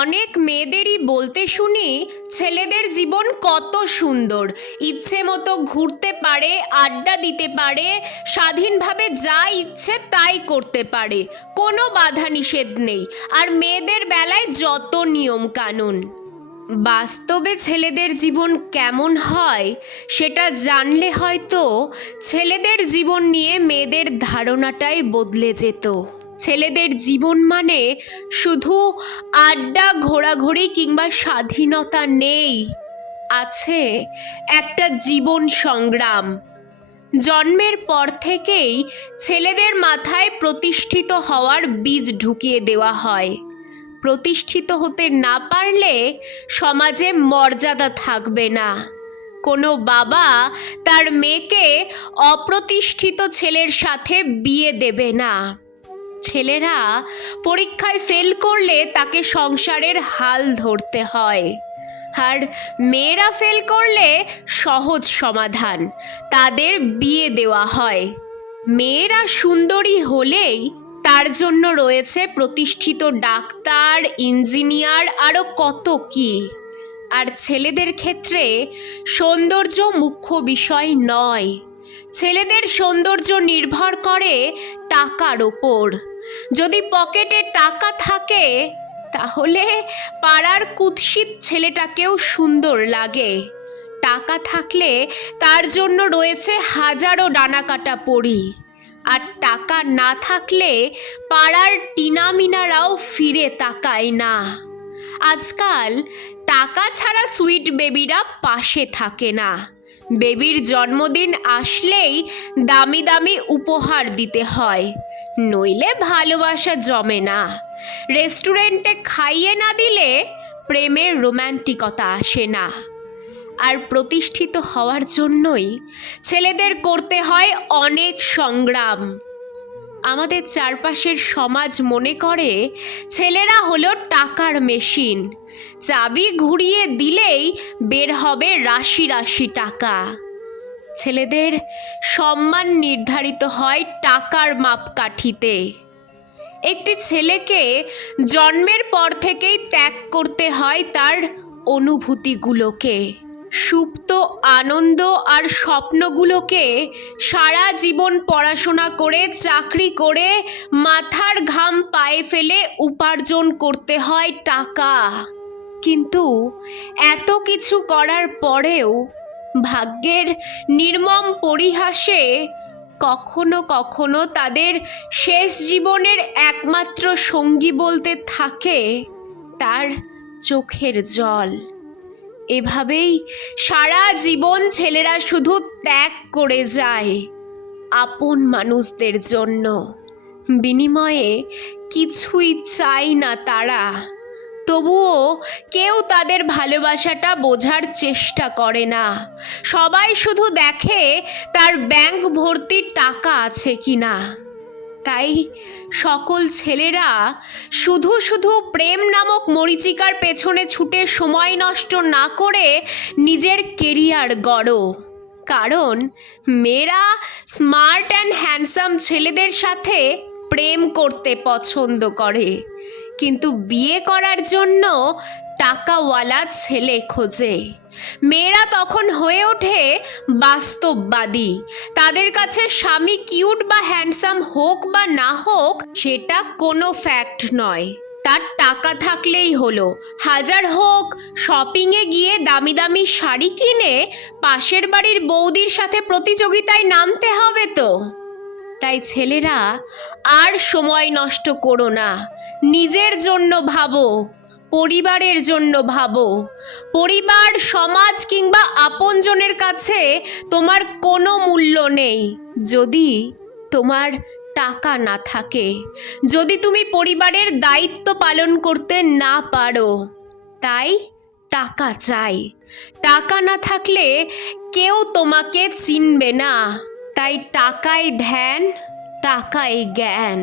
অনেক মেয়েদেরই বলতে শুনি ছেলেদের জীবন কত সুন্দর, ইচ্ছে মতো ঘুরতে পারে, আড্ডা দিতে পারে, স্বাধীনভাবে যা ইচ্ছে তাই করতে পারে, কোনো বাধা নিষেধ নেই, আর মেয়েদের বেলায় যত নিয়ম কানুন। বাস্তবে ছেলেদের জীবন কেমন হয় সেটা জানলে হয়তো ছেলেদের জীবন নিয়ে মেয়েদের ধারণাটাই বদলে যেত। ছেলেদের জীবন মানে শুধু আড্ডা, ঘোরাঘুরি কিংবা স্বাধীনতা নেই, আছে একটা জীবন সংগ্রাম। জন্মের পর থেকেই ছেলেদের মাথায় প্রতিষ্ঠিত হওয়ার বীজ ঢুকিয়ে দেওয়া হয়। প্রতিষ্ঠিত হতে না পারলে সমাজে মর্যাদা থাকবে না। কোনো বাবা তার মেয়েকে অপ্রতিষ্ঠিত ছেলের সাথে বিয়ে দেবে না। ছেলেরা পরীক্ষায় ফেল করলে তাকে সংসারের হাল ধরতে হয়, আর মেয়েরা ফেল করলে সহজ সমাধান, তাদের বিয়ে দেওয়া হয়। মেয়েরা সুন্দরী হলেই তার জন্য রয়েছে প্রতিষ্ঠিত ডাক্তার, ইঞ্জিনিয়ার, আরও কত কি। আর ছেলেদের ক্ষেত্রে সৌন্দর্য মুখ্য বিষয় নয়। ছেলেদের সৌন্দর্য নির্ভর করে টাকার ওপর। যদি পকেটে টাকা থাকে তাহলে পাড়ার কুৎসিত ছেলেটাকেও সুন্দর লাগে। টাকা থাকলে তার জন্য রয়েছে হাজারো ডানাকাটা পরী, আর টাকা না থাকলে পাড়ার টিনামিনারাও ফিরে তাকায় না। আজকাল টাকা ছাড়া সুইট বেবিরা পাশে থাকে না। বেবির জন্মদিন আসলেই দামি দামি উপহার দিতে হয়, নইলে ভালোবাসা জমে না। রেস্টুরেন্টে খাইয়ে না দিলে প্রেমের রোম্যান্টিকতা আসে না। আর প্রতিষ্ঠিত হওয়ার জন্যই ছেলেদের করতে হয় অনেক সংগ্রাম। আমাদের চারপাশের সমাজ মনে করে ছেলেরা হলো টাকার মেশিন, চাবি ঘুরিয়ে দিলেই বের হবে রাশি রাশি টাকা। ছেলেদের সম্মান নির্ধারিত হয় টাকার মাপকাঠিতে। একটি ছেলেকে জন্মের পর থেকেই ত্যাগ করতে হয় তার অনুভূতিগুলোকে, সুপ্ত আনন্দ আর স্বপ্নগুলোকে। সারা জীবন পড়াশোনা করে, চাকরি করে, মাথার ঘাম পায়ে ফেলে উপার্জন করতে হয় টাকা। কিন্তু এত কিছু করার পরেও ভাগ্যের নির্মম পরিহাসে কখনো কখনো তাদের শেষ জীবনের একমাত্র সঙ্গী বলতে থাকে তার চোখের জল। এভাবেই সারা জীবন ছেলেরা শুধু ত্যাগ করে যায় আপন মানুষদের জন্য। বিনিময়ে কিছুই চাই না তারা। তবুও কেউ তাদের ভালোবাসাটা বোঝার চেষ্টা করে না। সবাই শুধু দেখে তার ব্যাংক ভর্তি টাকা আছে কিনা। তাই সকল ছেলেরা শুধু শুধু প্রেম নামক মরীচিকার পেছনে ছুটে সময় নষ্ট না করে নিজের কেরিয়ার গড়ো। কারণ মেয়েরা স্মার্ট অ্যান্ড হ্যান্ডসাম ছেলেদের সাথে প্রেম করতে পছন্দ করে, কিন্তু বিয়ে করার জন্য টাকাওয়ালা ছেলে খোঁজে। মেয়েরা তখন হয়ে ওঠে বাস্তববাদী। তাদের কাছে স্বামী কিউট বা হ্যান্ডসাম হোক বা না হোক সেটা কোনো ফ্যাক্ট নয়, তার টাকা থাকলেই হলো। হাজার হোক, শপিংয়ে গিয়ে দামি দামি শাড়ি কিনে পাশের বাড়ির বৌদির সাথে প্রতিযোগিতায় নামতে হবে তো। তাই ছেলেরা আর সময় নষ্ট করো না, নিজের জন্য ভাবো, পরিবারের জন্য ভাবো। পরিবার, সমাজ কিংবা আপনজনের কাছে তোমার কোনো মূল্য নেই যদি তোমার টাকা না থাকে, যদি তুমি পরিবারের দায়িত্ব পালন করতে না পারো। তাই টাকা চাই। টাকা না থাকলে কেউ তোমাকে চিনবে না। তাই টাকায় ধ্যান, টাকায় জ্ঞান।